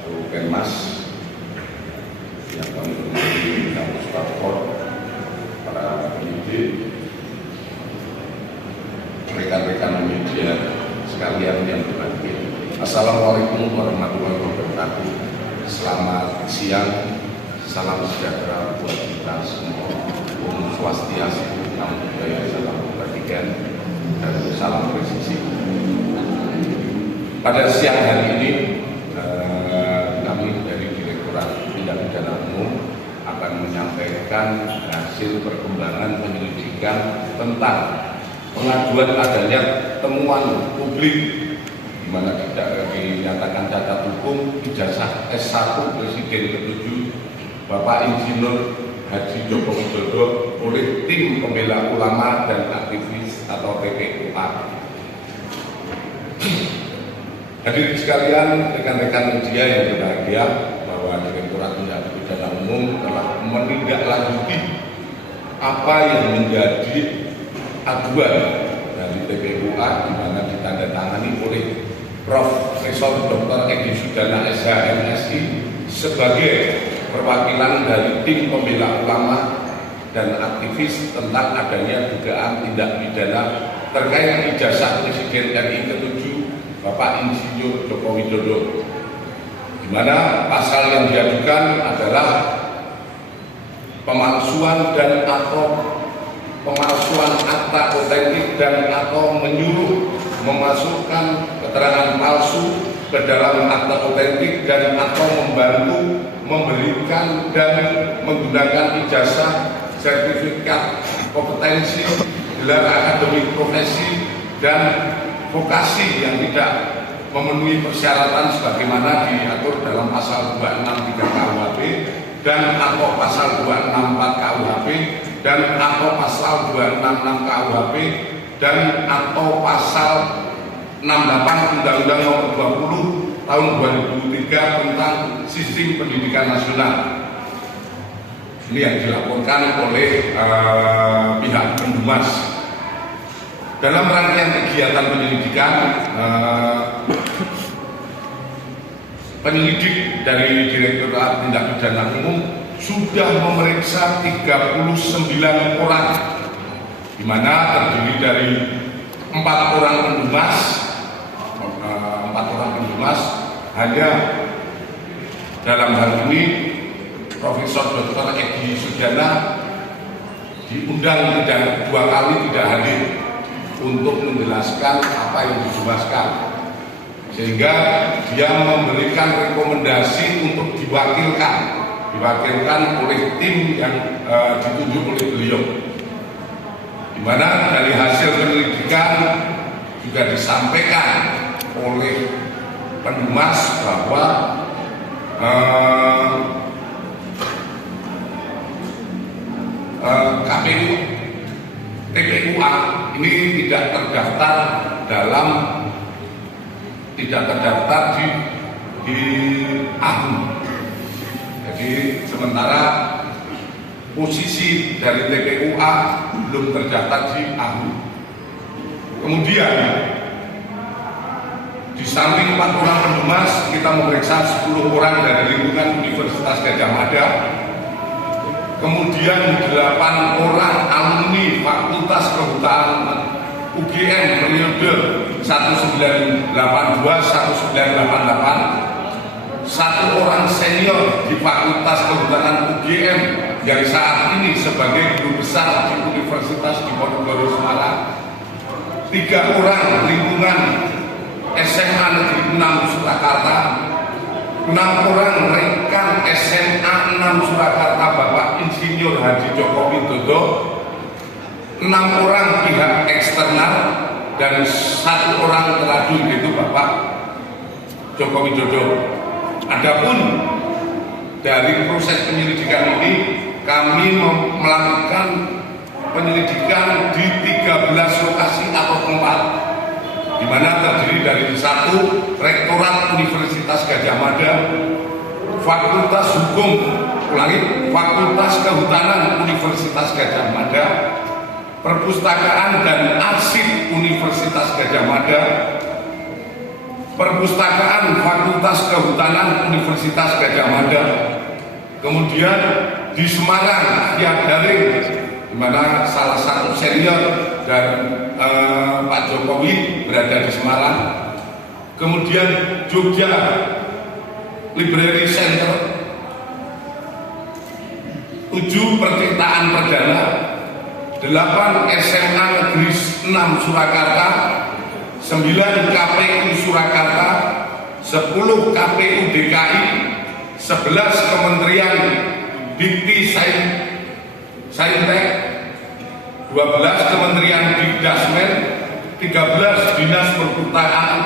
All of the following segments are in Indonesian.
Penmas yang kami hormati kampus Bangkok, para pendidik, rekan-rekan media sekalian yang berbahagia. Assalamualaikum warahmatullahi wabarakatuh. Selamat siang, salam sejahtera buat kita semua. Om Swastiastu, Namo Buddhaya, salam kebajikan, dan salam presisi. Pada siang hari ini, kami dari Direktorat Tindak Pidana Umum akan menyampaikan hasil perkembangan penyelidikan tentang pengaduan adanya temuan publik di mana tidak dinyatakan cacat hukum ijazah S1 Presiden ke-7 Bapak Insinyur Haji Joko Widodo oleh tim pembela ulama dan aktivis atau TPUA. Hadirin sekalian, rekan-rekan media yang berbahagia, bahwa Direktorat Tindak Pidana Umum telah menindaklanjuti apa yang menjadi aduan dari TPUA, di mana ditandatangani oleh Profesor Dr. Edi Sudana SH MSI sebagai perwakilan dari tim pembela ulama dan aktivis tentang adanya dugaan tindak pidana terkait ijazah Presiden RI ke-7 Bapak Insinyur Joko Widodo, di mana pasal yang diajukan adalah pemalsuan dan atau pemalsuan akta otentik dan atau menyuruh memasukkan keterangan palsu ke dalam akta otentik dan atau membantu memberikan dan menggunakan ijazah, sertifikat kompetensi, gelar akademik profesi dan vokasi yang tidak memenuhi persyaratan sebagaimana diatur dalam pasal 263 KUHP dan atau pasal 264 KUHP dan atau pasal 266 KUHP dan atau pasal 68 Undang-Undang Nomor 20 Tahun 2003 tentang Sistem Pendidikan Nasional. Ini yang dilaporkan oleh pihak Pendumas. Dalam rangkaian kegiatan penyelidikan, penyelidik dari Direktorat Tindak Pidana Umum sudah memeriksa 39 orang, di mana terdiri dari 4 orang pendumas, hanya dalam hal ini Profesor Dr. Edi Sudana diundang tidak 2 kali tidak hadir untuk menjelaskan apa yang dijelaskan, sehingga dia memberikan rekomendasi untuk diwakilkan oleh tim yang ditunjuk oleh beliau, di mana dari hasil penyelidikan juga disampaikan oleh Pendumas bahwa KPU TPUA ini tidak terdaftar di AHU. Jadi sementara posisi dari TPUA belum terdaftar di AHU. Kemudian di samping 4 orang pendumas, kita memeriksa 10 orang dari lingkungan Universitas Gadjah Mada. Kemudian 8 orang alumni Fakultas Kehutanan UGM periode 1982-1988, 1 orang senior di Fakultas Kehutanan UGM yang saat ini sebagai guru besar di Universitas Diponegoro Semarang, 3 orang lingkungan SMA Negeri 6 Surakarta, 6 orang rekan SMA 6 Surakarta Bapak Insinyur Haji Joko Widodo, 6 orang pihak eksternal, dan 1 orang teradu yaitu Bapak Joko Widodo. Adapun dari proses penyelidikan ini, kami melakukan penyelidikan di 13 lokasi atau tempat, di mana terdiri dari 1 Rektorat Universitas Gadjah Mada, Fakultas Kehutanan Universitas Gadjah Mada, Perpustakaan dan Arsip Universitas Gadjah Mada, Perpustakaan Fakultas Kehutanan Universitas Gadjah Mada. Kemudian di Semarang via daring, di mana salah satu senior dan Pak Jokowi berada di Semarang. Kemudian Jogja Library Center, 7 percetakan perdana, 8 SMA Negeri 6 Surakarta, 9 KPU Surakarta, 10 KPU DKI, 11 Kementerian Dikti Saintek, 12 Kementerian Dikdasmen, 13 Dinas Perpustakaan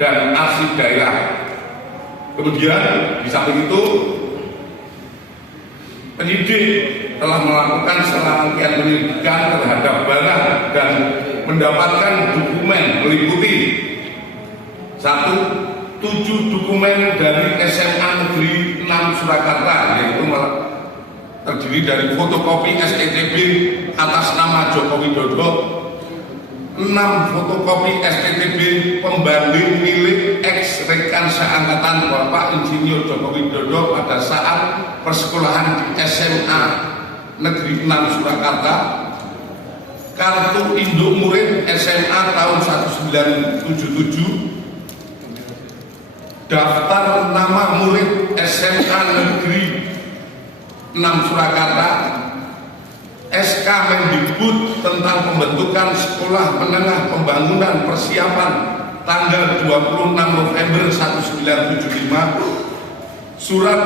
dan Arsip Daerah. Kemudian di samping itu penyidik telah melakukan serangkaian penyelidikan terhadap barang dan mendapatkan dokumen meliputi 1. 7 dokumen dari SMA Negeri 6 Surakarta, yaitu terdiri dari fotokopi STTB atas nama Joko Widodo, 6 fotokopi STTB pembanding milik ex rekan seangkatan Bapak Insinyur Joko Widodo pada saat persekolahan di SMA Negeri 6 Surakarta, kartu induk murid SMA tahun 1977, daftar nama murid SMA Negeri 6 Surakarta, SK Mendikbud tentang pembentukan Sekolah Menengah Pembangunan Persiapan tanggal 26 November 1975, Surat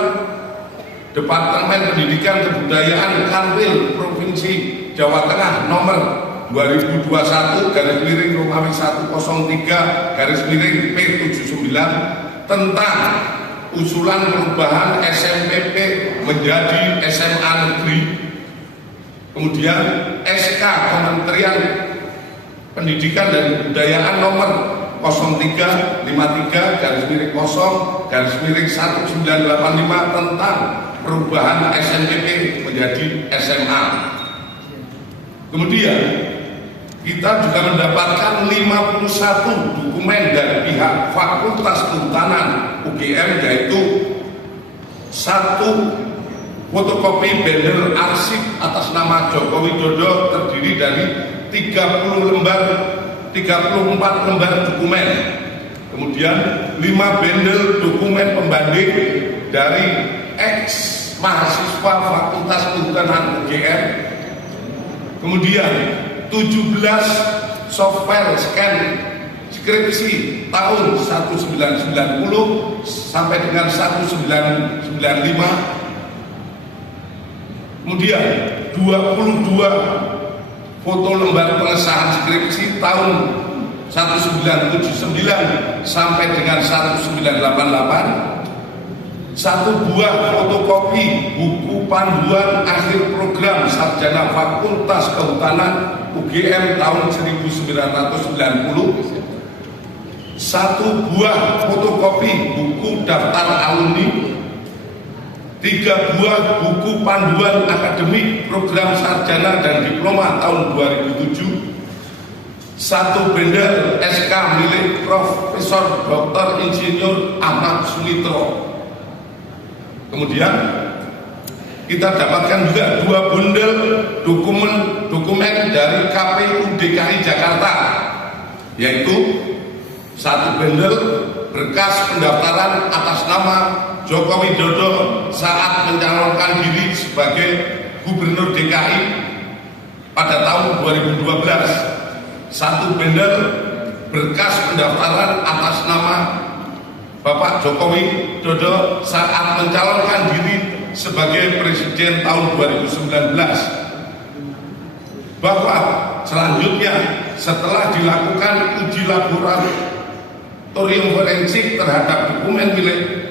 Departemen Pendidikan Kebudayaan Kanwil Provinsi Jawa Tengah nomor 2021-Romawi 103-P79 tentang usulan perubahan SMPP menjadi SMA Negeri. Kemudian SK Kementerian Pendidikan dan Kebudayaan nomor 0353-0-1985 tentang perubahan SMPP menjadi SMA. Kemudian kita juga mendapatkan 51 dokumen dari pihak Fakultas Kehutanan UGM, yaitu 1 fotokopi bendel arsip atas nama Joko Widodo terdiri dari 34 lembar dokumen. Kemudian 5 bendel dokumen pembanding dari ex mahasiswa Fakultas Kehutanan UGM. Kemudian 17 software scan skripsi tahun 1990 sampai dengan 1995. Kemudian 22 foto lembar pengesahan skripsi tahun 1979 sampai dengan 1988. 1 buah fotokopi buku panduan akhir program sarjana Fakultas Kehutanan UGM tahun 1990. 1 buah fotokopi buku daftar alumni. 3 buah buku panduan akademik program sarjana dan diploma tahun 2007. 1 bendel SK milik Profesor Dr. Insinyur Ahmad Sulitro. Kemudian kita dapatkan juga 2 bundel dokumen dari KPU DKI Jakarta, yaitu 1 bundel berkas pendaftaran atas nama Joko Widodo saat mencalonkan diri sebagai Gubernur DKI pada tahun 2012. 1 bundel berkas pendaftaran atas nama Bapak Joko Widodo saat mencalonkan diri sebagai Presiden tahun 2019. Bahwa selanjutnya setelah dilakukan uji laboratorium forensik terhadap dokumen milik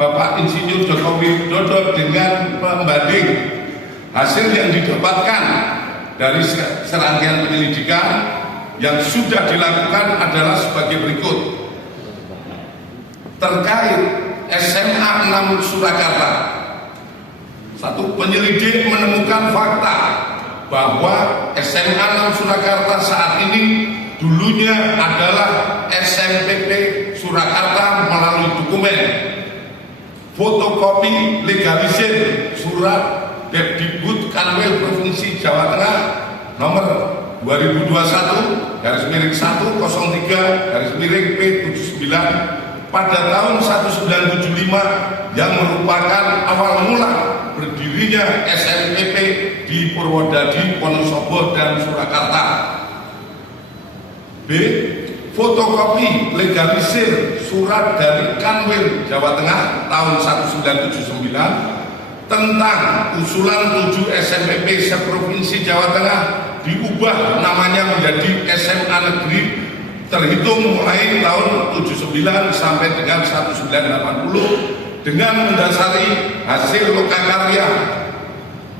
Bapak Insinyur Joko Widodo dengan pembanding, hasil yang didapatkan dari serangkaian penyelidikan yang sudah dilakukan adalah sebagai berikut. Terkait SMA 6 Surakarta, 1, penyelidik menemukan fakta bahwa SMA 6 Surakarta saat ini dulunya adalah SMPP Surakarta melalui dokumen fotokopi legalisir surat Depdikbud Kanwil Provinsi Jawa Tengah nomor 2021-103-P79 pada tahun 1975 yang merupakan awal mula berdirinya SNPP di Purwodadi, Wonosobo, dan Surakarta. B. Fotokopi legalisir surat dari Kanwil Jawa Tengah tahun 1979 tentang usulan 7 SNPP seprovinsi Jawa Tengah diubah namanya menjadi SMA Negeri terhitung mulai tahun 79 sampai dengan 1980 dengan mendasari hasil lokakarya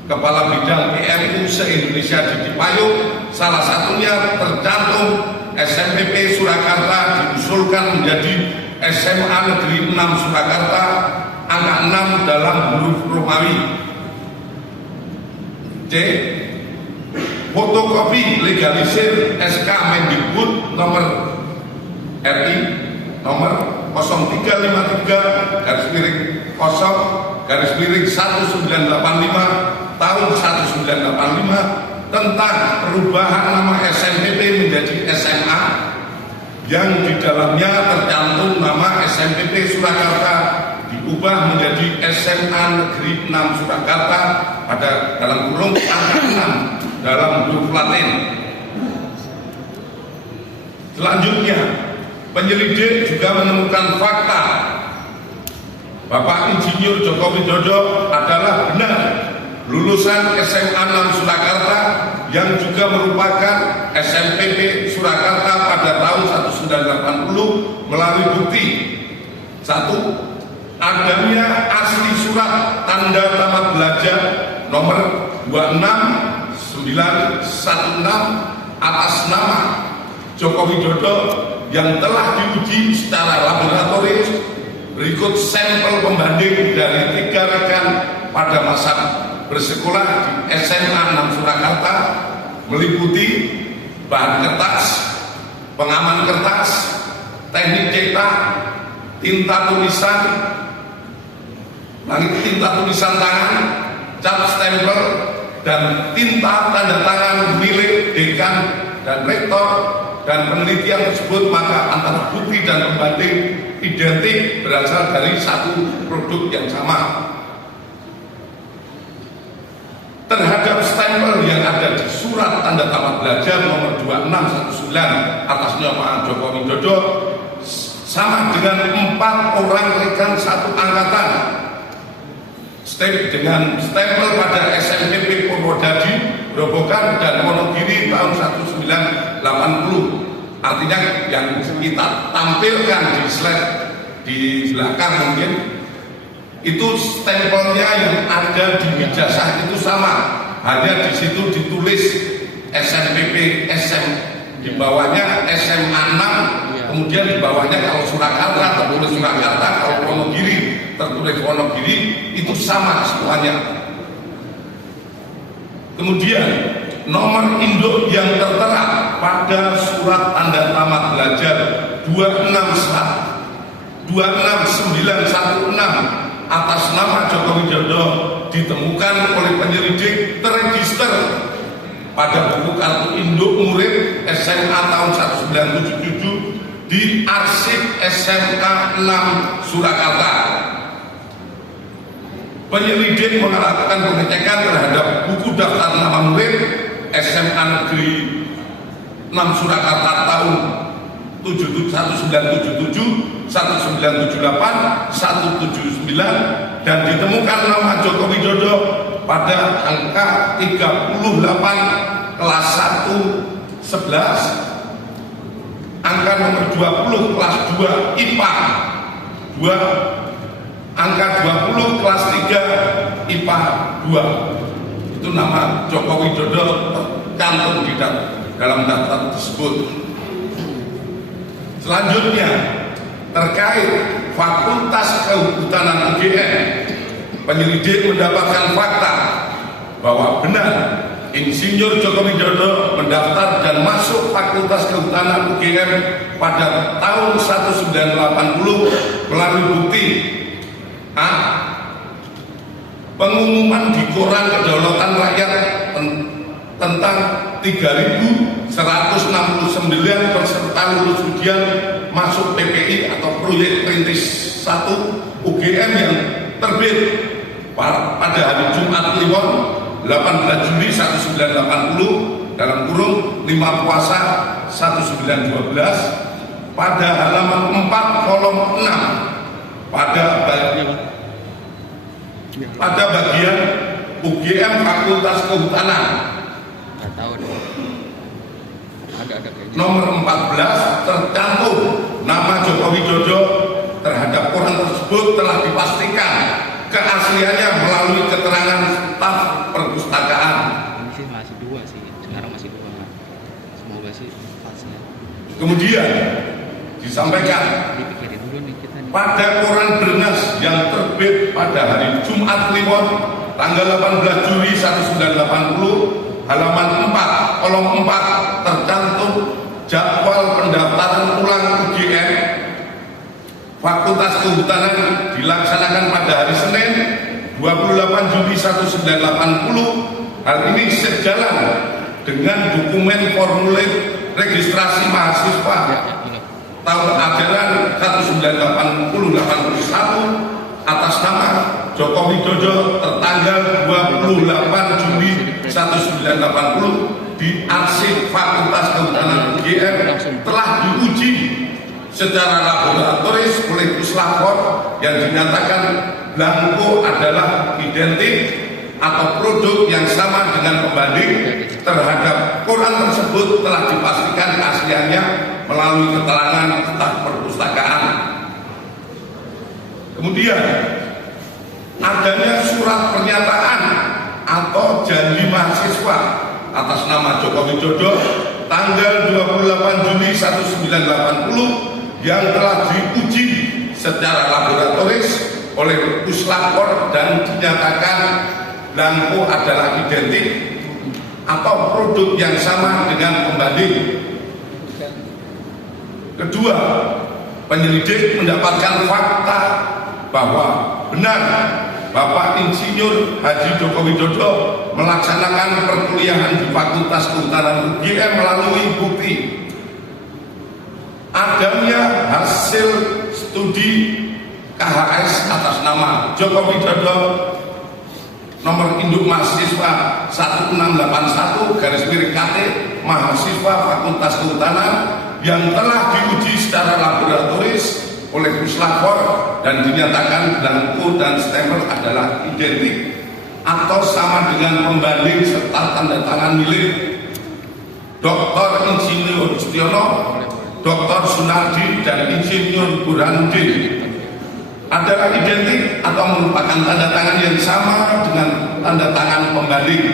Kepala Bidang PMU se-Indonesia di Cipayung. Salah satunya tercantum SNPP Surakarta diusulkan menjadi SMA Negeri 6 Surakarta, angka 6 dalam huruf Romawi. C. Fotokopi legalisir SK Mendikbud nomor RI nomor 0353-0-1985 tahun 1985 tentang perubahan nama SNPP menjadi SMA yang di dalamnya tercantum nama SNPP Surakarta diubah menjadi SMA Negeri 6 Surakarta pada dalam kurung angka 6 dalam huruf Latin. Selanjutnya, penyelidik juga menemukan fakta Bapak Insinyur Joko Widodo adalah benar lulusan SMA 6 Surakarta yang juga merupakan SNPP Surakarta pada tahun 1980 melalui bukti 1. Adanya asli surat tanda tamat belajar nomor 26916 atas nama Joko Widodo yang telah diuji secara laboratoris. Berikut sampel pembanding dari 3 rekan pada masa bersekolah di SMA 6 Surakarta meliputi bahan kertas, pengaman kertas, teknik cetak, tinta tulisan, tinta tulisan tangan, cap stempel, dan tinta tanda tangan milik dekan dan rektor. Dan penelitian tersebut maka antara bukti dan pembanding identik berasal dari satu produk yang sama. Terhadap stempel yang ada di surat tanda tamat belajar nomor 2619 atas nama Joko Widodo sama dengan 4 orang rekan satu angkatan dengan stempel pada SNPP Purwodadi, Grobogan, dan Wonogiri tahun 1980. Artinya yang kita tampilkan di slide di belakang mungkin itu stempelnya yang ada di ijazah itu sama, hanya di situ ditulis SNPP SM, di bawahnya SMA 6, kemudian di bawahnya kalau Surakarta tertulis Surakarta, kalau Wonogiri tertulis Wonogiri, itu sama semuanya. Kemudian nomor induk yang tertera pada surat tanda tamat belajar 26916 atas nama Joko Widodo ditemukan oleh penyelidik terregister pada buku kartu induk murid SMA tahun 1977 di arsip SMK 6 Surakarta. Penyelidik melakukan pengecekan terhadap buku daftar nama murid SMA Negeri 6 Surakarta tahun 1977, 1978, 179 dan ditemukan nama Joko Widodo pada angka 38 kelas 1 11, angka nomor 20 kelas 2 IPA 2, angka 20 kelas 3 IPA 2. Itu nama Joko Widodo tercantum di dalam daftar tersebut. Selanjutnya, terkait Fakultas Kehutanan UGM, penyelidik mendapatkan fakta bahwa benar Insinyur Joko Widodo mendaftar dan masuk Fakultas Kehutanan UGM pada tahun 1980 melalui bukti A. Pengumuman di Koran Kedaulatan Rakyat tentang 3.169 peserta lulus ujian masuk PPI atau proyek perintis 1 UGM yang terbit pada hari Jumat Kliwon 18 Juli 1980 dalam kurung 5 Puasa 1912 pada halaman 4 kolom 6 pada bagian UGM Fakultas Kehutanan nomor 14 tercantum nama Joko Widodo. Terhadap koran tersebut telah dipastikan keasliannya melalui keterangan staf perpustakaan. Ini sih masih 2 sih, sekarang masih 2. Semoga sih pasnya. Kemudian disampaikan Dipikirin dulu nih kita nih. pada koran Bernas yang terbit pada hari Jumat Kliwon tanggal 18 Juli 1980 halaman 4 kolom 4 tercantum jadwal pendaftaran ulang UGM Fakultas Kehutanan dilaksanakan pada hari Senin 28 Juli 1980. Hal ini sejalan dengan dokumen formulir registrasi mahasiswa tahun ajaran 1980-81 atas nama Joko Widodo tertanggal 28 Juli 1980 di arsip Fakultas Kehutanan UGM telah diuji secara laboratoris oleh puslapor yang dinyatakan blanko adalah identik atau produk yang sama dengan pembanding. Terhadap koran tersebut telah dipastikan keasliannya melalui keterangan staf perpustakaan. Kemudian adanya surat pernyataan atau janji mahasiswa atas nama Joko Widodo tanggal 28 Juli 1980 yang telah diuji secara laboratoris oleh puslapor dan dinyatakan blanko adalah identik atau produk yang sama dengan pembanding. Kedua, penyelidik mendapatkan fakta bahwa benar Bapak Insinyur Haji Joko Widodo melaksanakan perkuliahan di Fakultas Kehutanan UGM melalui bukti adanya hasil studi KHS atas nama Joko Widodo nomor induk mahasiswa 1681/KT mahasiswa Fakultas Kehutanan yang telah diuji secara laboratoris oleh puslapor dan dinyatakan blanko dan stempel adalah identik atau sama dengan pembanding serta tanda tangan milik Dr. Insinyur Setiono, Dr. Sunardi dan Insinyur Burhanuddin adalah identik atau merupakan tanda tangan yang sama dengan tanda tangan pembanding.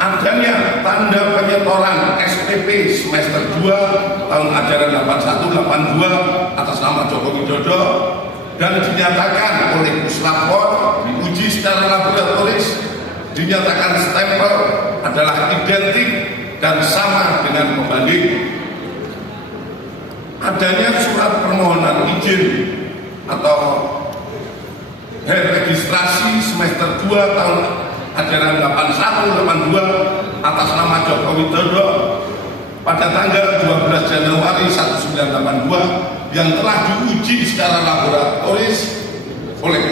Adanya tanda penyetoran SPP semester 2 tahun ajaran 81-82 atas nama Joko Widodo dan dinyatakan oleh puslapor diuji secara laboratoris, dinyatakan stempel adalah identik dan sama dengan pembanding. Adanya surat permohonan izin atau registrasi semester 2 tahun ajaran 81-82 atas nama Joko Widodo pada tanggal 12 Januari 1982 yang telah diuji secara laboratoris oleh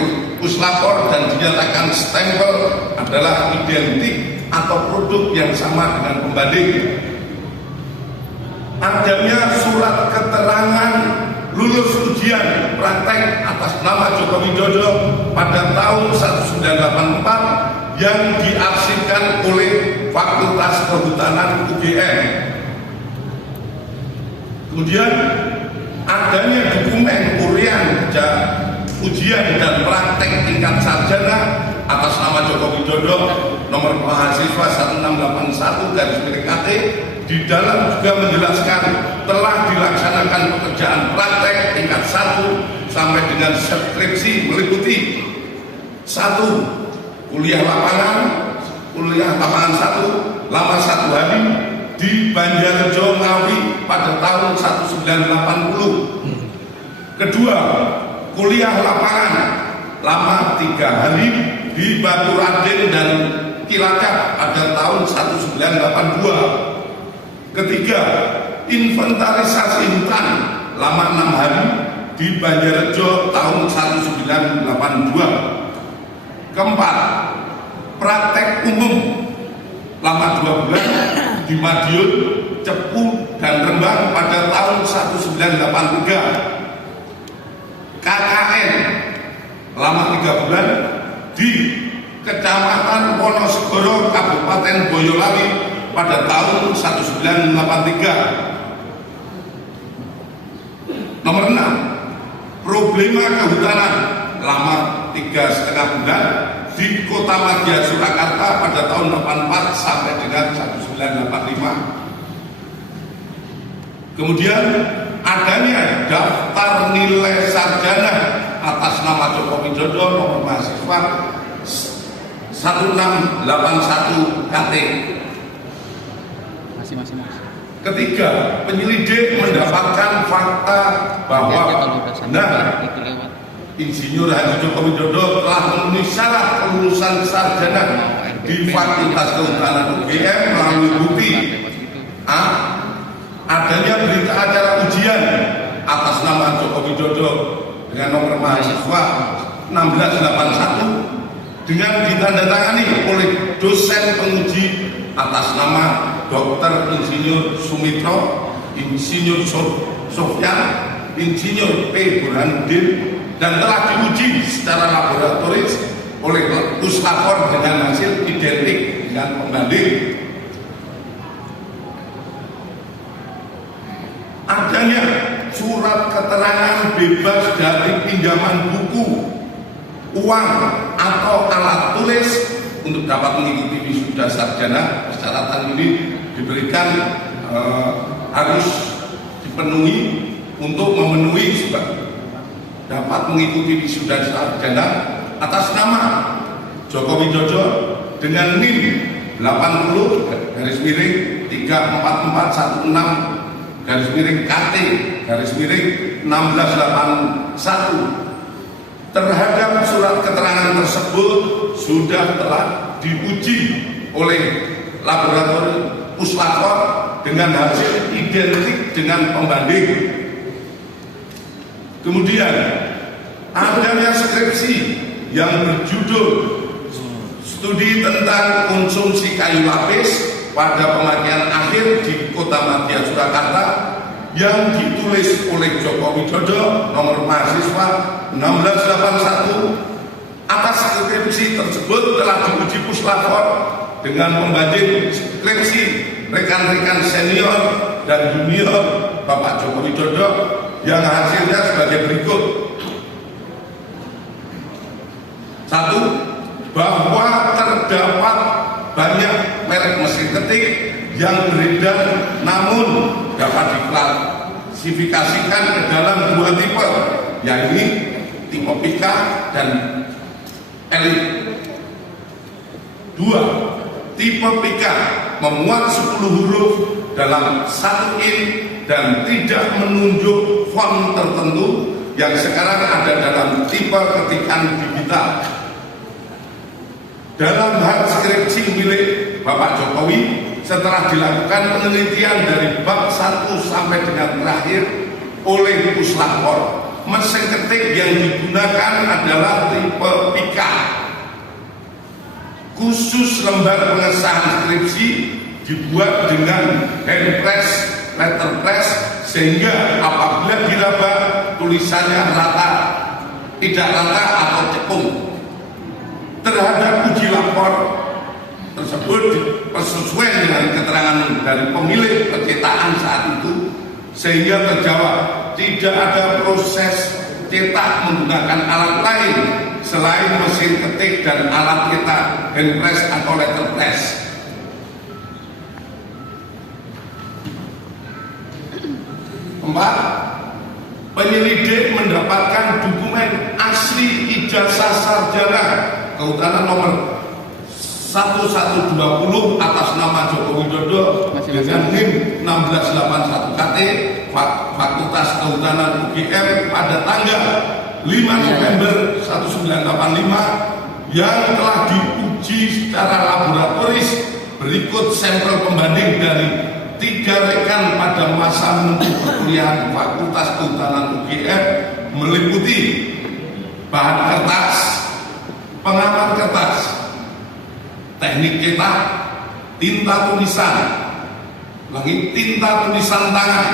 puslapor dan dinyatakan stempel adalah identik atau produk yang sama dengan pembanding. Adanya surat keterangan lulus ujian praktek atas nama Joko Widodo pada tahun 1984 yang diarsipkan oleh Fakultas Kehutanan UGM. Kemudian adanya dokumen urian ujian dan praktek tingkat sarjana atas nama Joko Widodo nomor mahasiswa 1681/KT di dalam juga menjelaskan telah dilaksanakan pekerjaan praktek tingkat 1 sampai dengan skripsi meliputi 1. Kuliah lapangan, kuliah lapangan 1 lama 1 hari di Banjarjo Ngawi pada tahun 1980. Kedua, kuliah lapangan lama 3 hari di Batu Raden dan Cilacap pada tahun 1982. Ketiga, inventarisasi hutan lama 6 hari di Banjarjo tahun 1982. Keempat, praktek umum lama 2 bulan di Madiun, Cepu, dan Rembang pada tahun 1983. KKN lama 3 bulan di Kecamatan Wonosegoro, Kabupaten Boyolali pada tahun 1983. Nomor 6, problema kehutanan lama 3,5 bulan di Kota Madya Surakarta pada tahun 84 sampai dengan 1985. Kemudian adanya daftar nilai sarjana atas nama Joko Widodo nomor mahasiswa 1681 KT. Masih. Ketiga, penyelidik mendapatkan fakta bahwa Insinyur Haji Joko Widodo telah memenuhi syarat kelulusan sarjana di Fakultas Kehutanan UGM melalui bukti A. Adanya berita acara ujian atas nama Joko Widodo dengan nomor mahasiswa 1681 dengan ditandatangani oleh dosen penguji atas nama Dr. Insinyur Sumitro, Insinyur Sofyan, Insinyur P. Burhanuddin, dan telah diuji secara laboratoris oleh puslapor dengan hasil identik dengan pembanding. Adanya surat keterangan bebas dari pinjaman buku, uang, atau alat tulis untuk dapat mengikuti wisuda sarjana. Persyaratan ini diberikan harus dipenuhi untuk memenuhi dapat mengikuti wisuda sarjana atas nama Joko Widodo dengan NIM 80-4416-KT-1681. Terhadap surat keterangan tersebut sudah telah diuji oleh laboratorium puslapor dengan hasil identik dengan pembanding. Kemudian adanya skripsi yang berjudul Studi tentang Konsumsi Kayu Lapis pada Pemakaian Akhir di Kota Madya Surakarta yang ditulis oleh Joko Widodo nomor mahasiswa 1681. Atas skripsi tersebut telah diuji puslapor dengan pembanding skripsi rekan-rekan senior dan junior Bapak Joko Widodo yang hasilnya sebagai berikut. 1. Bahwa terdapat banyak merek mesin ketik yang beredar namun dapat diklasifikasikan ke dalam 2 tipe, yakni tipe Pika dan Elite. 2. Tipe Pika memuat 10 huruf dalam 1 in dan tidak menunjuk font tertentu yang sekarang ada dalam tipe ketikan digital. Dalam hal skripsi milik Bapak Jokowi, setelah dilakukan penelitian dari bab 1 sampai dengan terakhir oleh puslapor, mesin ketik yang digunakan adalah tipe Pika. Khusus lembar pengesahan skripsi dibuat dengan hand press, letterpress, sehingga apabila diraba tulisannya rata, tidak rata atau cekung. Terhadap uji lapor tersebut sesuai dengan keterangan dari pemilik percetakan saat itu, sehingga terjawab tidak ada proses cetak menggunakan alat lain selain mesin ketik dan alat cetak hand press atau letterpress. Empat, penyelidik mendapatkan dokumen asli ijazah sarjana kehutanan nomor 1120 atas nama Joko Widodo dengan NIM 1681 KT Fakultas Kehutanan UGM pada tanggal 5 November 1985 yang telah diuji secara laboratoris. Berikut sampel pembanding dari 3 rekan pada masa menempuh perkuliahan Fakultas Kehutanan UGM meliputi bahan kertas, pengaman kertas, teknik cetak, tinta tulisan, tinta tulisan tangan,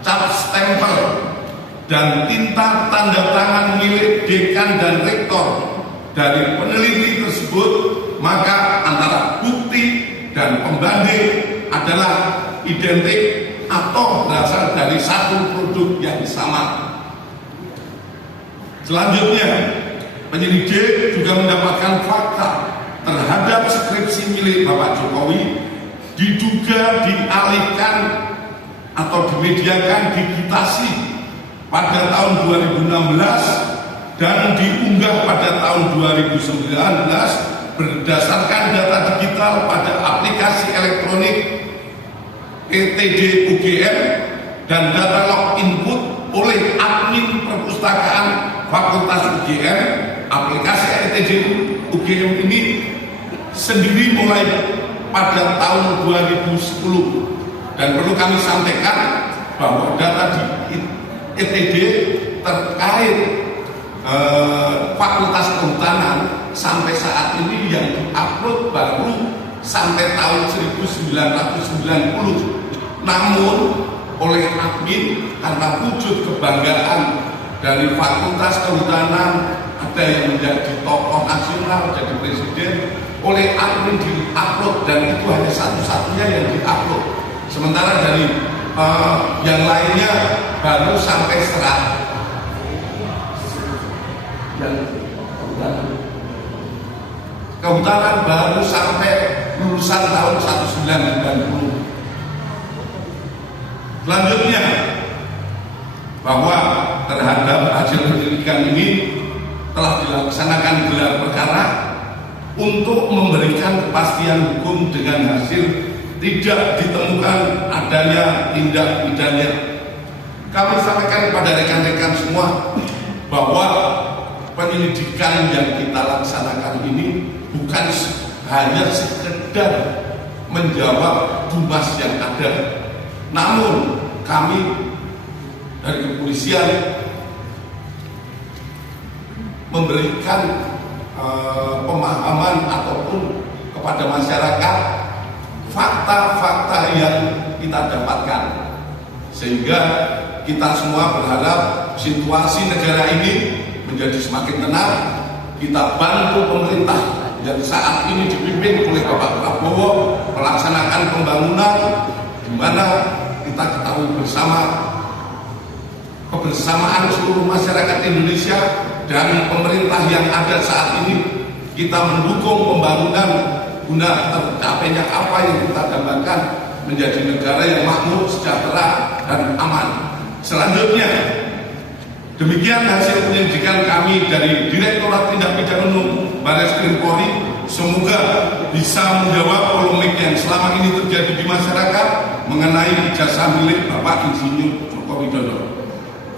cap stempel, dan tinta tanda tangan milik dekan dan rektor. Dari peneliti tersebut, maka antara bukti dan pembanding adalah identik atau berasal dari satu produk yang sama. Selanjutnya, penyelidik juga mendapatkan fakta terhadap skripsi milik Bapak Jokowi diduga dialihkan atau dimediakan digitasi pada tahun 2016 dan diunggah pada tahun 2019 berdasarkan data digital pada aplikasi elektronik ETD UGM dan data log input oleh admin perpustakaan Fakultas UGM. Aplikasi ETD UGM ini sendiri mulai pada tahun 2010 dan perlu kami sampaikan bahwa data di ETD terkait Fakultas Kehutanan sampai saat ini yang diupload baru sampai tahun 1990. Namun oleh admin karena wujud kebanggaan dari Fakultas Kehutanan, ada yang menjadi tokoh nasional, jadi presiden, oleh admin diupload dan itu hanya satu-satunya yang diupload. Sementara dari yang lainnya baru sampai serat. Kehutanan baru sampai lulusan tahun 1990. Selanjutnya, bahwa terhadap hasil pendidikan ini telah dilaksanakan gelar perkara untuk memberikan kepastian hukum dengan hasil tidak ditemukan adanya tindak pidana. Kami sampaikan kepada rekan-rekan semua bahwa penyelidikan yang kita laksanakan ini bukan hanya sekedar menjawab dumas yang ada, namun kami dari kepolisian memberikan pemahaman ataupun kepada masyarakat fakta-fakta yang kita dapatkan, sehingga kita semua berharap situasi negara ini menjadi semakin tenang. Kita bantu pemerintah yang saat ini dipimpin oleh Bapak Prabowo melaksanakan pembangunan, di mana kita ketahui bersama kebersamaan seluruh masyarakat Indonesia dan pemerintah yang ada saat ini. Kita mendukung pembangunan guna tercapainya apa yang kita dambakan, menjadi negara yang makmur, sejahtera, dan aman. Selanjutnya, demikian hasil penyelidikan kami dari Direktorat Tindak Pidana Umum Barreskrim Polri. Semoga bisa menjawab polemik yang selama ini terjadi di masyarakat mengenai ijazah milik Bapak Insinyur Joko Widodo.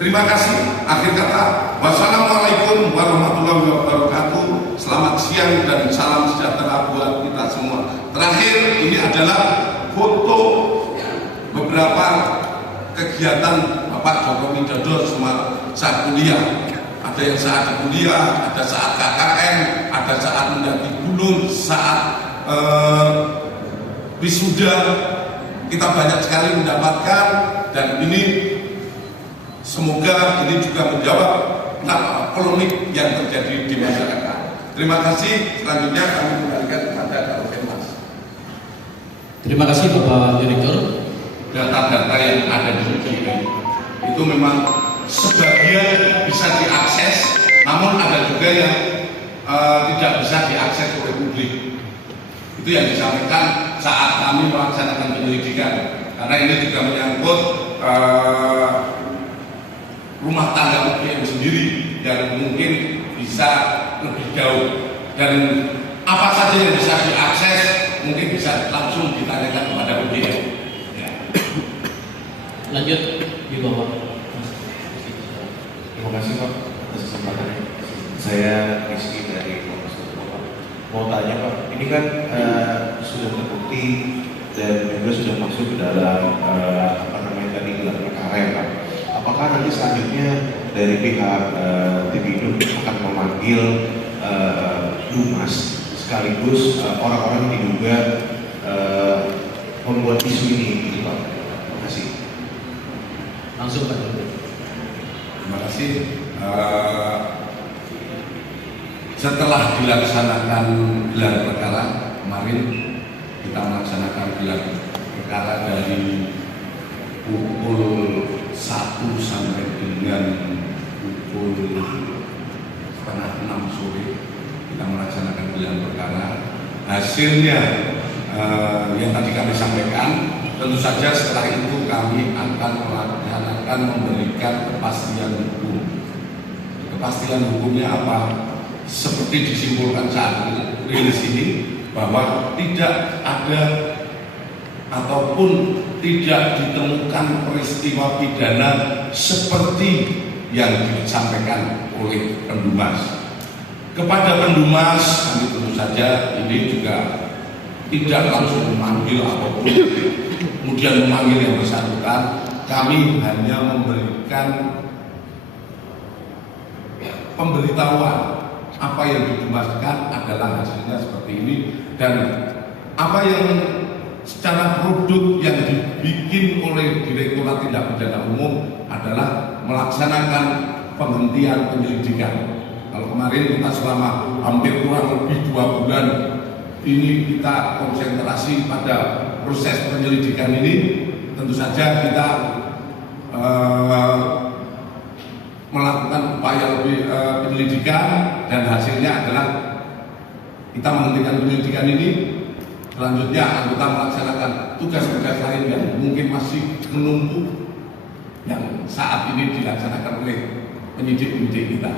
Terima kasih. Akhir kata, wassalamualaikum warahmatullahi wabarakatuh. Selamat siang dan salam sejahtera buat kita semua. Terakhir, ini adalah foto beberapa kegiatan Bapak Joko Widodo saat kuliah. Ada yang saat di kuliah, ada saat KKN, ada saat mendaki gunung, saat wisuda. Kita banyak sekali mendapatkan, dan ini semoga ini juga menjawab polemik yang terjadi di masyarakat. Terima kasih. Selanjutnya kami kembalikan kepada Kak Mas. Terima kasih Bapak Direktur. Data-data yang ada di sini itu memang sebagian bisa diakses, namun ada juga yang tidak bisa diakses oleh publik. Itu yang disampaikan saat kami melaksanakan penyelidikan, karena ini juga menyangkut rumah tangga UGM sendiri yang mungkin bisa lebih jauh, dan apa saja yang bisa diakses, mungkin bisa langsung ditanyakan kepada BPN. Ya. Lanjut di bawah. Terima kasih Pak atas kesempatannya. Saya Rizky dari Kompas Bapak. Mau tanya Pak, ini kan sudah terbukti dan juga sudah masuk ke dalam tadi gelar perkara ya Pak. Apakah nanti selanjutnya dari pihak tim Induk akan memanggil Dumas sekaligus orang-orang yang diduga membuat isu ini, gitu Pak? Terima kasih. Langsung Pak. Terima kasih. Setelah dilaksanakan gelar perkara kemarin, kita melaksanakan gelar perkara dari pukul 1 sampai dengan pukul 5:30 sore kita melaksanakan gelar perkara. Hasilnya yang tadi kami sampaikan, tentu saja setelah itu kami akan melaksanakan memberikan kepastian hukum. Kepastian hukumnya apa? Seperti disimpulkan saat rilis ini, bahwa tidak ada ataupun tidak ditemukan peristiwa pidana seperti yang disampaikan oleh Pendumas. Kepada Pendumas, kami tentu saja ini juga tidak langsung memanggil apapun, kemudian memanggil yang bersangkutan. Kami hanya memberikan pemberitahuan apa yang didumaskan adalah hasilnya seperti ini, dan apa yang secara produk yang dibikin oleh Direktorat Tindak Pidana Umum adalah melaksanakan penghentian penyelidikan. Kalau kemarin kita selama hampir kurang lebih 2 bulan ini kita konsentrasi pada proses penyelidikan ini, tentu saja kita melakukan upaya lebih penyelidikan, dan hasilnya adalah kita menghentikan penyelidikan ini. Selanjutnya anggota melaksanakan tugas-tugas lain yang mungkin masih menumpuk yang saat ini dilaksanakan oleh penyidik-penyidik kita.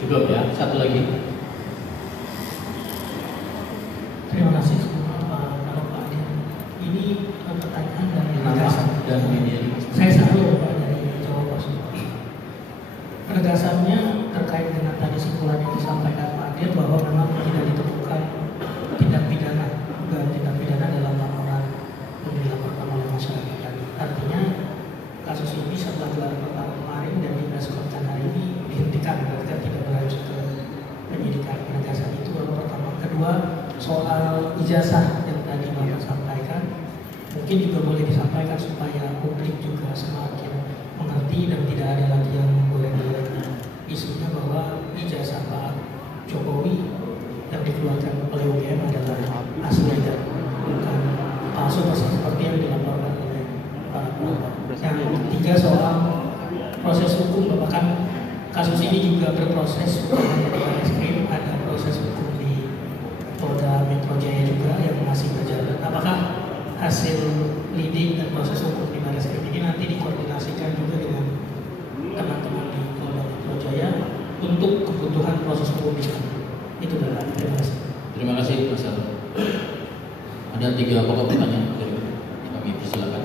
Cukup ya, satu lagi. Terima kasih Pak Adi. Ini pertanyaan dari Nama dan media. saya selalu Pak dari Jawa Pos. Penegasannya terkait dengan tadi simpulan yang disampaikan Pak Adi bahwa memang tidak ditemukan tindak pidana, dugaan tindak pidana dalam laporan yang dilaporkan oleh masyarakat. Artinya kasus ini setelah gelar perkara kemarin dan di press conference hari ini dihentikan, berarti tidak berlanjut ke penyidikan. Penegasan itu yang pertama. Kedua, soal ijazah yang tadi Bapak sampaikan, mungkin juga boleh disampaikan supaya publik juga semakin mengerti dan tidak ada lagi yang boleh-boleh isunya bahwa ijazah Pak Jokowi yang dikeluarkan oleh UGM adalah asli dan bukan palsu seperti yang dilaporkan oleh para pelapor. Yang ketiga soal proses hukum, Bapak kan kasus ini juga berproses bukan hanya di Barreskrim, ada proses hukum di Polda Metro Jaya juga yang masih berjalan. Apakah hasil lidik dan proses hukum di Barreskrim ini nanti dikoordinasikan juga dengan teman-teman di Polda Metro Jaya untuk kebutuhan proses hukum di sana? Itu adalah. Terima kasih. Terima kasih Mas Al. Ada 3 pokok pertanyaan dari kami, persilakan.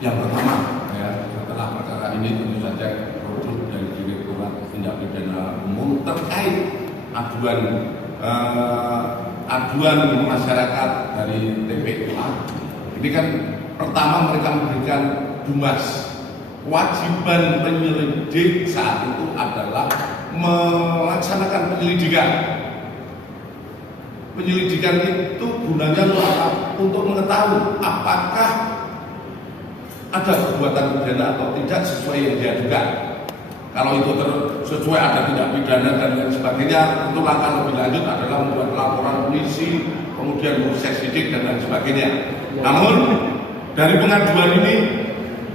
Yang pertama, ya, setelah perkara ini tentu saja produk dari Direktorat Tindak Pidana Umum terkait aduan masyarakat dari TPA. Ini kan pertama mereka memberikan Dumas. Kewajiban penyelidik saat itu adalah melaksanakan penyelidikan. Penyelidikan itu gunanya untuk mengetahui apakah ada perbuatan pidana atau tidak sesuai yang diadukan. Kalau itu sesuai ada tindak pidana dan lain sebagainya, itu langkah lebih lanjut adalah membuat laporan polisi, kemudian proses sidik dan lain sebagainya. Namun dari pengaduan ini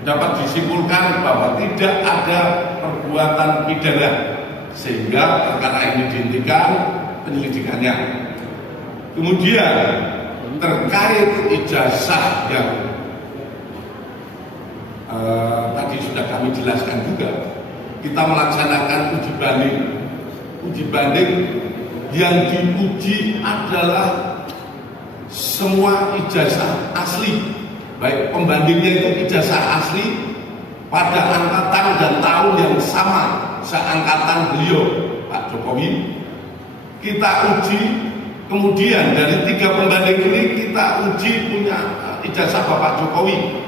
dapat disimpulkan bahwa tidak ada perbuatan pidana, sehingga perkara ini dihentikan penyelidikannya. Kemudian terkait ijazah yang tadi sudah kami jelaskan juga, kita melaksanakan uji banding. Uji banding yang diuji adalah semua ijazah asli, baik pembandingnya itu ijazah asli pada angkatan dan tahun yang sama seangkatan beliau Pak Jokowi. Kita uji, kemudian dari 3 pembanding ini kita uji punya ijazah Bapak Jokowi.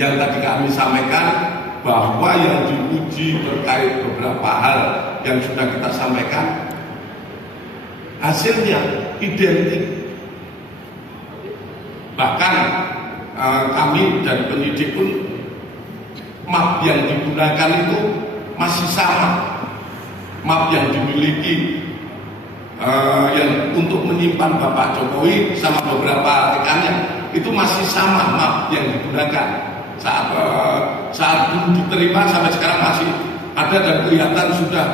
Yang tadi kami sampaikan bahwa yang diuji terkait beberapa hal yang sudah kita sampaikan, hasilnya identik. Bahkan kami dari penyidik pun map yang digunakan itu masih sama map yang dimiliki yang untuk menyimpan Bapak Jokowi sama beberapa rekannya, itu masih sama map yang digunakan saat dulu diterima sampai sekarang masih ada dan kelihatan sudah,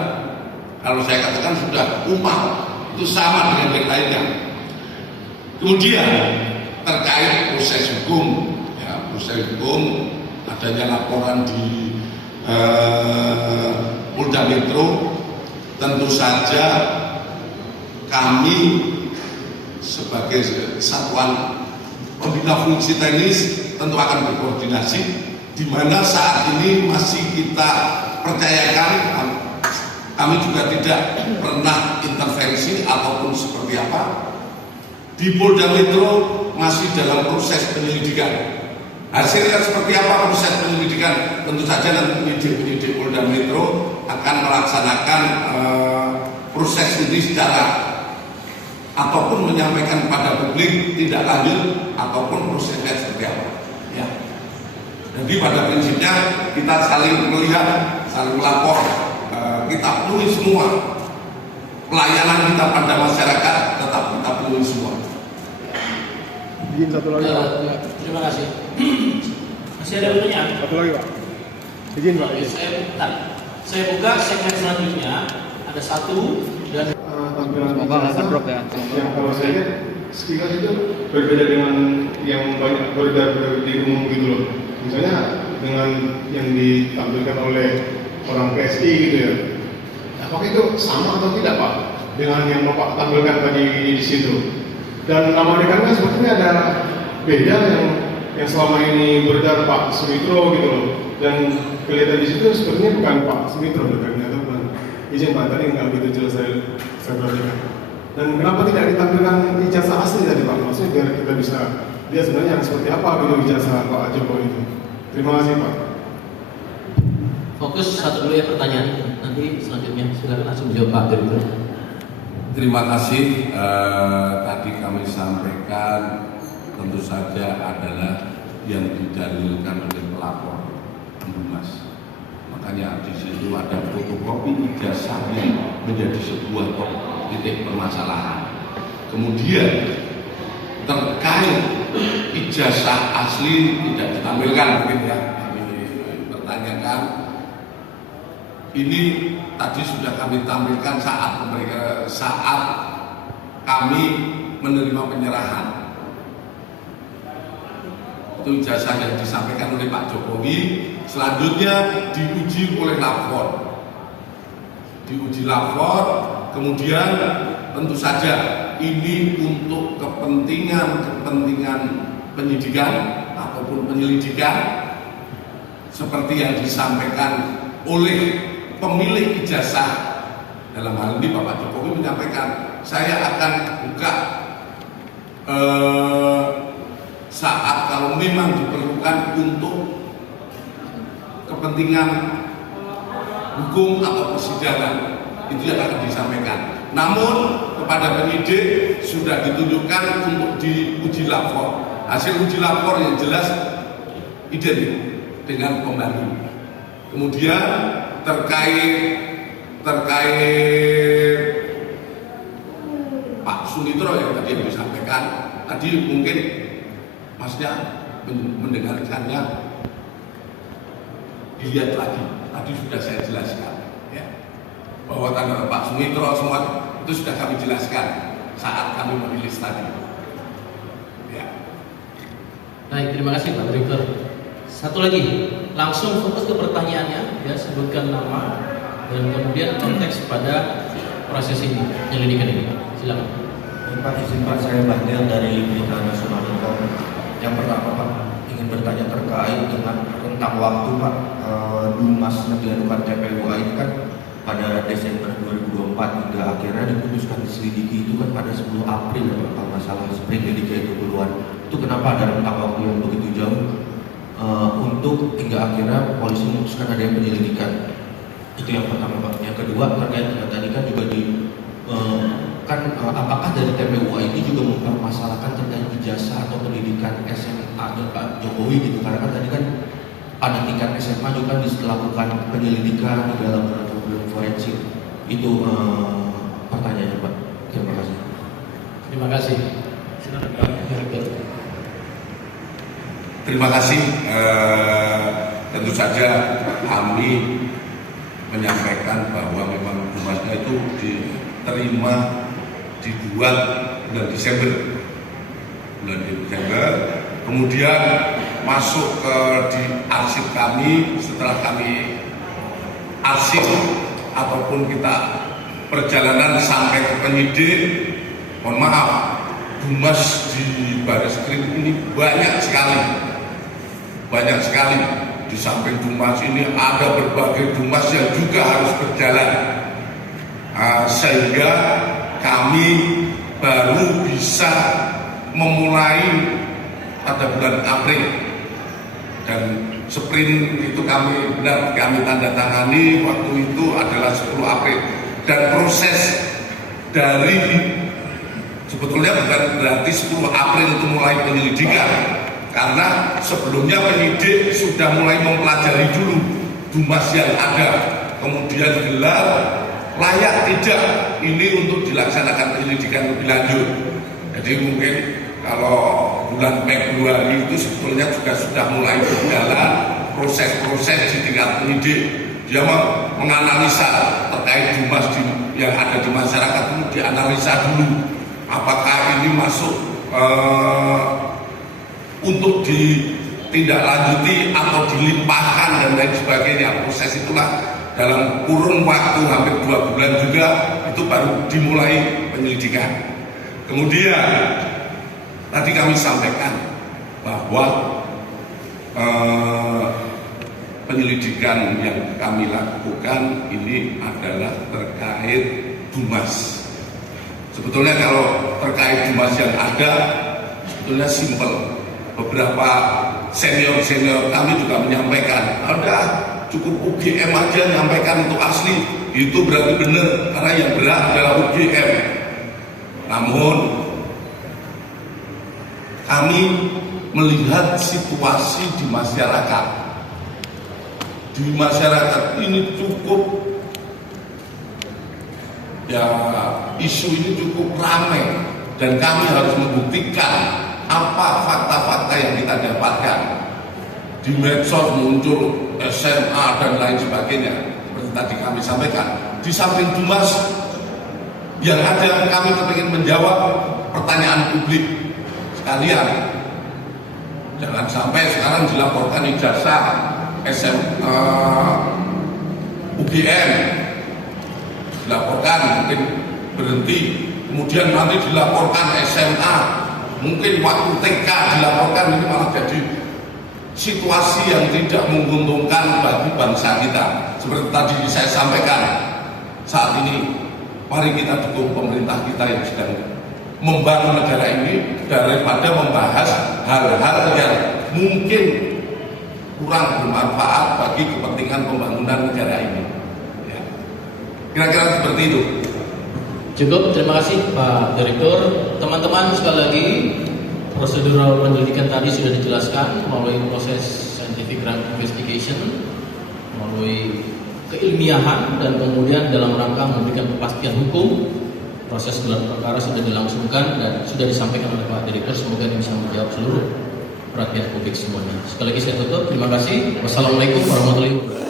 kalau saya katakan sudah umum, itu sama dengan yang lainnya. Kemudian terkait proses hukum, ya, proses hukum adanya laporan di Polda Metro, tentu saja kami sebagai satuan pembina fungsi teknis tentu akan berkoordinasi, di mana saat ini masih kita percayakan, kami juga tidak pernah intervensi ataupun seperti apa. Di Polda Metro masih dalam proses penyelidikan. Hasilnya seperti apa proses penyelidikan, tentu saja nanti penyidik Polda Metro akan melaksanakan proses ini secara ataupun menyampaikan kepada publik tidak lanjut ataupun prosesnya seperti apa. Ya. Jadi pada prinsipnya kita saling melihat, saling melapor, kita penuhi semua pelayanan kita pada masyarakat, tetap kita penuhi semua. Izin satu lagi Pak. Terima kasih. Masih ada pertanyaan? Satu lagi Pak. Izin Pak. Izin. Saya buka segmen selanjutnya. Ada 1 dan Semoga nggak ngedrop ya. Yang kalau saya lihat sekilas itu berbeda dengan yang banyak beredar di umum gitu loh. Misalnya dengan yang ditampilkan oleh orang PSI gitu ya. Apakah itu sama atau tidak Pak dengan yang Bapak tampilkan tadi di situ? Dan nama rekannya sepertinya ada beda yang selama ini beredar Pak Sumitro gitu loh. Dan kelihatan di situ sepertinya bukan Pak Sumitro rekannya, atau bukan. Izin Pak, tadi nggak begitu jelas saya perhatikan. Dan kenapa tidak ditampilkan ijazah asli tadi Pak? Maksudnya biar kita bisa lihat sebenarnya yang seperti apa gitu ijazah Pak Jokowi itu. Terima kasih Pak. Fokus satu dulu ya pertanyaan, nanti selanjutnya silakan langsung jawab Pak Direktur. Terima kasih. Tadi kami sampaikan tentu saja adalah yang didalilkan oleh pelapor Mas. Makanya di situ ada fotokopi ijazah yang menjadi sebuah titik permasalahan. Kemudian terkait ijazah asli tidak ditampilkan, mungkin ya kami pertanyakan. Ini tadi sudah kami tampilkan saat kami menerima penyerahan. Itu ijazah yang disampaikan oleh Pak Jokowi. Selanjutnya diuji oleh lapor. Diuji lapor, kemudian tentu saja ini untuk kepentingan penyidikan ataupun penyelidikan seperti yang disampaikan oleh pemilik ijazah. Dalam hal ini Bapak Jokowi menyampaikan, saya akan buka saat kalau memang diperlukan untuk kepentingan hukum atau persidangan, itu yang akan disampaikan. Namun kepada penyidik sudah ditunjukkan untuk diuji lapor. Hasil uji lapor yang jelas identik dengan pembantu. Kemudian terkait Pak Sunitro yang tadi yang disampaikan, tadi mungkin Masnya mendengarkannya, dilihat lagi. Tadi sudah saya jelaskan, ya, bahwa tanggal Pak Sunitro semua itu sudah kami jelaskan saat kami merilis tadi. Ya. Baik, terima kasih Pak Direktur. Satu lagi, langsung fokus ke pertanyaannya, ya, sebutkan nama dan kemudian konteks pada proses ini, penyelidikan ini. Silakan. Pak, izin Pak, saya Bahdil dari Berita Nasional Info. Yang pertama Pak, ingin bertanya terkait dengan rentang waktu Pak. Dumas mengadukan TPUA ini kan pada Desember 2024 hingga akhirnya diputuskan diselidiki itu kan pada 10 April ya Pak, kalau nggak salah spring dedikasi 20-an. Itu kenapa ada rentang waktu yang begitu jauh untuk hingga akhirnya polisi memutuskan ada yang penyelidikan? Itu yang pertama Pak. Yang kedua terkait dengan tadi kan juga apakah dari TPUA ini juga mempermasalahkan terkait ijazah atau pendidikan SMA Pak Jokowi gitu, karena kan tadi kan pada tingkat SMA juga kan dilakukan penyelidikan di dalam laboratorium forensik. Itu pertanyaannya Pak. Terima kasih. Terima kasih. Terima kasih. Tentu saja kami menyampaikan bahwa memang Dumasnya itu diterima di bulan Desember. Kemudian masuk ke di arsip kami. Setelah kami arsip ataupun kita perjalanan sampai ke penyidik, mohon maaf, Dumas di Barreskrim ini banyak sekali. Di samping Dumas ini ada berbagai Dumas yang juga harus berjalan, sehingga kami baru bisa memulai pada bulan April, dan sprint itu kami tanda tangani waktu itu adalah 10 April, dan proses dari sebetulnya bukan berarti 10 April itu mulai penyelidikan, karena sebelumnya penyidik sudah mulai mempelajari dulu Dumas yang ada, kemudian gelar layak tidak ini untuk dilaksanakan penyelidikan lebih lanjut. Jadi mungkin kalau bulan Februari itu sebetulnya juga sudah mulai berjalan proses-proses di tingkat penyidik. Dia menganalisa terkait Dumas yang ada di masyarakat itu, dianalisa dulu apakah ini masuk untuk ditindaklanjuti atau dilimpahkan dan lain sebagainya. Proses itulah dalam kurun waktu hampir 2 bulan juga itu baru dimulai penyelidikan. Kemudian tadi kami sampaikan bahwa penyelidikan yang kami lakukan ini adalah terkait Dumas. Sebetulnya kalau terkait Dumas yang ada sebetulnya simpel. Beberapa senior kami juga menyampaikan, ada cukup UGM aja menyampaikan untuk asli, itu berarti benar karena yang berat adalah UGM. Namun kami melihat situasi di masyarakat ini cukup, ya, isu ini cukup ramai, dan kami harus membuktikan apa fakta-fakta yang kita dapatkan. Di medsos muncul SMA dan lain sebagainya, seperti tadi kami sampaikan. Di samping Dumas yang ada, kami ingin menjawab pertanyaan publik sekalian. Jangan sampai sekarang dilaporkan ijazah UGM, dilaporkan mungkin berhenti, kemudian nanti dilaporkan SMA, mungkin waktu TK dilaporkan, ini malah jadi situasi yang tidak menguntungkan bagi bangsa kita. Seperti tadi saya sampaikan, saat ini mari kita dukung pemerintah kita yang sedang membangun negara ini daripada membahas hal-hal yang mungkin kurang bermanfaat bagi kepentingan pembangunan negara ini. Ya. Kira-kira seperti itu. Cukup, terima kasih Pak Direktur. Teman-teman, sekali lagi prosedural penyelidikan tadi sudah dijelaskan melalui proses scientific ground investigation, melalui keilmiahan, dan kemudian dalam rangka memberikan kepastian hukum. Proses gelar perkara sudah dilangsungkan dan sudah disampaikan oleh Pak Direktur. Semoga ini bisa menjawab seluruh perhatian publik semuanya. Sekali lagi saya tutup. Terima kasih. Wassalamualaikum warahmatullahi wabarakatuh.